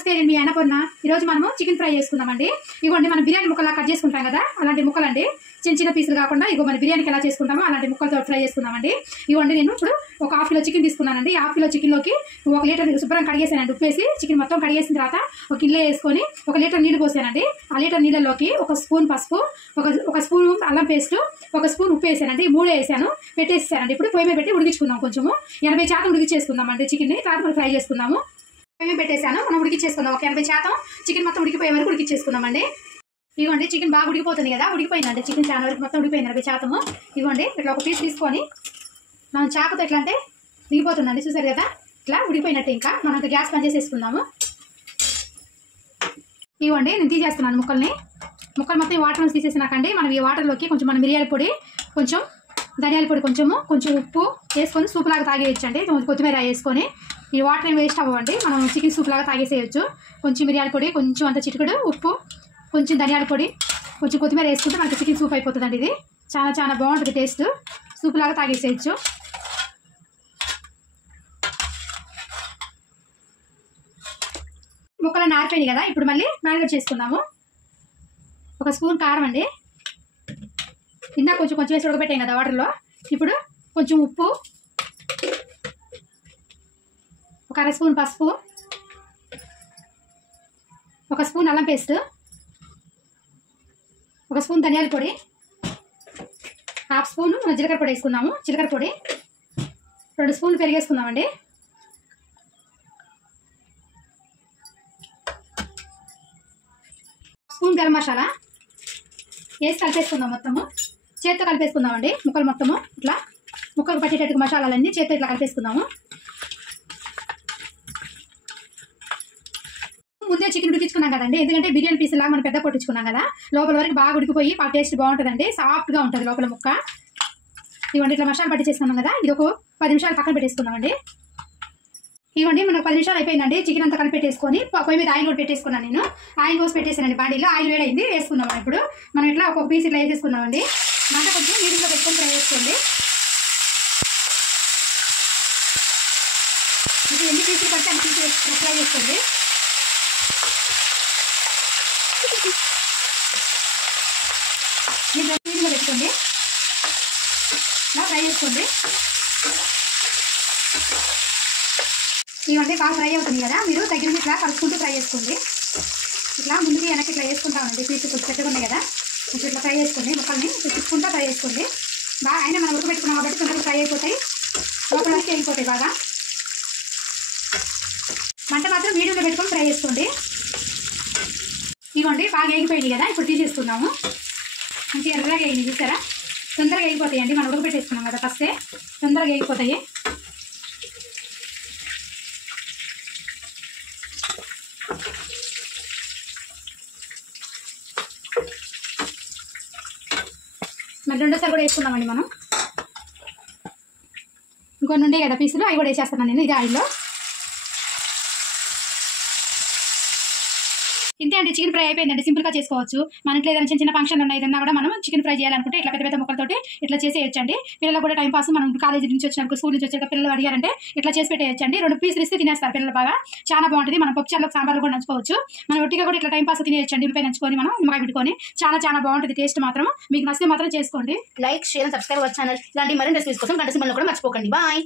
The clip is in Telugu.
నమస్తే అండి, మీ అన్నపూర్ణ. ఈరోజు మనము చికెన్ ఫ్రై చేసుకుందామండి. ఇవ్వండి, మనం బిర్యానీ ముక్కలా కట్ చేసుకుంటాం కదా, అలాంటి ముక్కలండి. చిన్న చిన్న పీసులు కాకుండా ఇగో మన బిర్యానీకి ఎలా చేసుకుంటామో అలాంటి ముక్కలతో ఫ్రై చేసుకుందామండి. ఇవ్వండి, నేను ఇప్పుడు ఒక హాఫ్ కిలో చికెన్ తీసుకున్నానండి. హాఫ్ కిలో చికెన్లోకి 1 లీటర్ శుభ్రం కడిగేసానండి. ఉప్పేసి చికెన్ మొత్తం కడిగేసిన తర్వాత ఒక గిన్నె వేసుకొని 1 లీటర్ నీళ్ళు పోసానండి. ఆ లీటర్ నీళ్ళలోకి 1 స్పూన్ పసుపు, ఒక స్పూన్ అల్లం పేస్ట్, 1 స్పూన్ ఉప్పు వేసానండి. 3 వేసాను, పెట్టేసానండి. ఇప్పుడు పొయ్యి మీద పెట్టి ఉడికించుకుందాం. కొంచెము 80% ఉడికించేసుకుందామండి చికెన్ని. తర్వాత మనం ఫ్రై చేసుకుందాము. పొయ్యి పెట్టేసాను, మనం ఉడికించేసుకుందాం. ఒక 80% చికెన్ మొత్తం ఉడికిపోయే వరకు ఉడికించేసుకుందామండి. ఇవ్వండి, చికెన్ బాగా ఉడికిపోతుంది కదా, ఉడికిపోయిందండి చికెన్. చాలా వరకు మొత్తం ఉడికిపోయింది 80%. ఇవ్వండి, ఇట్లా ఒక పీస్ తీసుకొని మనం చాకుతో ఎట్లా అంటే దిగిపోతుందండి, చూసారు కదా, ఇట్లా ఉడికిపోయినట్టు. ఇంకా మనం గ్యాస్ బంద్ చేసేసుకుందాము. ఇవ్వండి, నేను తీసేస్తున్నాను ముక్కలు మొత్తం ఈ వాటర్ నుంచి తీసేసినాకండి. మనం ఈ వాటర్లోకి కొంచెం మన మిరియాల పొడి, కొంచెం ధనియాల పొడి, కొంచెం ఉప్పు వేసుకొని సూప్ లాగా తాగేయచ్చండి. కొత్తిమీర వేసుకొని ఈ వాటర్ ఏం వేస్ట్ అవ్వండి, మనం చికెన్ సూప్ లాగా తాగేసేయచ్చు. కొంచెం మిరియాల పొడి, కొంచెం అంత చిటికెడు ఉప్పు, కొంచెం ధనియాల పొడి, కొంచెం కొత్తిమీర వేసుకుంటే మనకి చికెన్ సూప్ అయిపోతుందండి. ఇది చాలా చాలా బాగుంటుంది టేస్ట్. సూప్ లాగా తాగేసేయచ్చు. ముక్కలు ఆరిపోయినాయి కదా, ఇప్పుడు మళ్ళీ మ్యారినేట్ చేసుకుందాము. 1 స్పూన్ కారం అండి, ఇందాక కొంచెం వేసి ఉడకబెట్టాం కదా వాటర్లో. ఇప్పుడు కొంచెం ఉప్పు, 1 అర స్పూన్ పసుపు, 1 స్పూన్ అల్లం పేస్ట్, 1 స్పూన్ ధనియాల పొడి, 1/2 స్పూన్ జీలకర్ర పొడి వేసుకుందాము. జీలకర్ర పొడి 2 స్పూన్లు పెరిగేసుకుందామండి. స్పూన్ గరం మసాలా వేసి కలిపేసుకుందాం. మొత్తము చేత్తో కలిపేసుకుందామండి. ముక్కలు మొత్తము ఇట్లా ముక్కలు పట్టేటట్టుగా మసాలాలన్నీ చేత్తో ఇట్లా కలిపేసుకుందాము. ముందే చికెన్ ఉడికించుకున్నాం కదండి, ఎందుకంటే బిర్యానీ పీస్ లాగా మనం పెద్ద కొట్టించుకున్నాం కదా, లోపల వరకు బాగా ఉడికిపోయి ఆ టేస్ట్ బాగుంటుందండి. సాఫ్ట్గా ఉంటుంది లోపల ముక్క. ఇవ్వండి, ఇట్లా మసాలా పట్టించేసుకున్నాం కదా, ఇది ఒక 10 నిమిషాలు పక్కన పెట్టేసుకుందామండి. ఇవ్వండి, మనకు 10 నిమిషాలు అయిపోయిందండి. చికెన్ అంతా కలిపి పెట్టేసుకొని పొయ్యి మీద ఆయిల్ కూడా పెట్టేసుకున్నాను. నేను ఆయిల్ పోసి పెట్టేసానండి. బాడీలో ఆయిల్ వేడైంది, వేసుకుందాం. ఇప్పుడు మనం ఇట్లా ఒక్కొక్క పీస్ ఇట్లా వేసేసుకుందామండి. మంట కొంచెం నీటిలో పెట్టుకొని ఫ్రై చేసుకోండి. ఇది ఎన్ని పీసులు పడితే అన్ని పీసులు ఫ్రై చేసుకోండి. మీరు నీటిలో పెట్టుకోండి, ఇలా ఫ్రై చేసుకోండి. ఇవన్నీ బాగా ఫ్రై అవుతుంది కదా, మీరు దగ్గరికి ఇట్లా కలుపుకుంటూ ఫ్రై చేసుకోండి. ఇట్లా ముందుకి వెనక్కి ఇట్లా వేసుకుంటామండి. పీసు కొంచెం పెద్దగా ఉన్నాయి కదా, కొంచెం ఇట్లా ఫ్రై చేసుకోండి. ముక్కల్ని తిప్పుకుంటూ ఫ్రై చేసుకోండి. బాగా అయినా మనం ఉడకబెట్టుకున్నాం కాబట్టి తొందరగా ఫ్రై అయిపోతాయి, లోపల వరకు వెళ్ళిపోతాయి బాగా. మంట మాత్రం మీడియంలో పెట్టుకొని ఫ్రై చేసుకోండి. ఇవ్వండి, బాగా వేగిపోయింది కదా, ఇప్పుడు తీసేసుకుందాము. మంచిగా ఎర్రగా వేయండి, చూసారా, తొందరగా వేగిపోతాయండి. మనం ఉడకబెట్టేసుకున్నాం కదా ఫస్టే, తొందరగా వేగిపోతాయి. మరి రెండోసారి కూడా వేసుకుందామండి మనం. ఇంకొన్ని ఉండే కదా పీసులు, అవి కూడా వేసేస్తున్నాను నేను ఇది ఆయిల్లో. ఇంతే అండి, చికెన్ ఫ్రై అయిపోయిందండి. సింపుల్గా చేసుకోవచ్చు. మన ఇంట్లో ఏదైనా చిన్న ఫంక్షన్ ఉన్నాయి, ఏదన్నా కూడా మనం చికెన్ ఫ్రై చేయాలనుకుంటే ఇట్లా పెద్ద పెద్ద ముక్కలతోటి ఇట్లా చేసేయచ్చండి. పిల్లలు కూడా టైం పాస్, మనం కాలేజీ నుంచి వచ్చినప్పుడు, స్కూల్ నుంచి వచ్చాక పిల్లలు అడిగారంటే ఇట్లా చేసి పెట్టేయచ్చండి. 2 పీసులు ఇస్తే తినేస్తారు పిల్లలు బాగా. చాలా బాగుంటుంది. మనం పప్పుచారులో సాంబార్లు కూడా నంచుకోవచ్చు. మనం ఒట్టిగా కూడా ఇట్లా టైం పాస్ తినేయచ్చండి. ఉల్లిపాయ నంచుకొని మనం నిమ్మకాయ పెట్టుకొని చాలా చాలా బాగుంటుంది టేస్ట్ మాత్రం. మీకు నచ్చితే మాత్రం చేసుకోండి. Like, share, subscribe our channel. ఇలాంటి మరిన్ని రెసిపీస్ కోసం గంట సింబల్ని కూడా మర్చిపోకండి. బాయ్.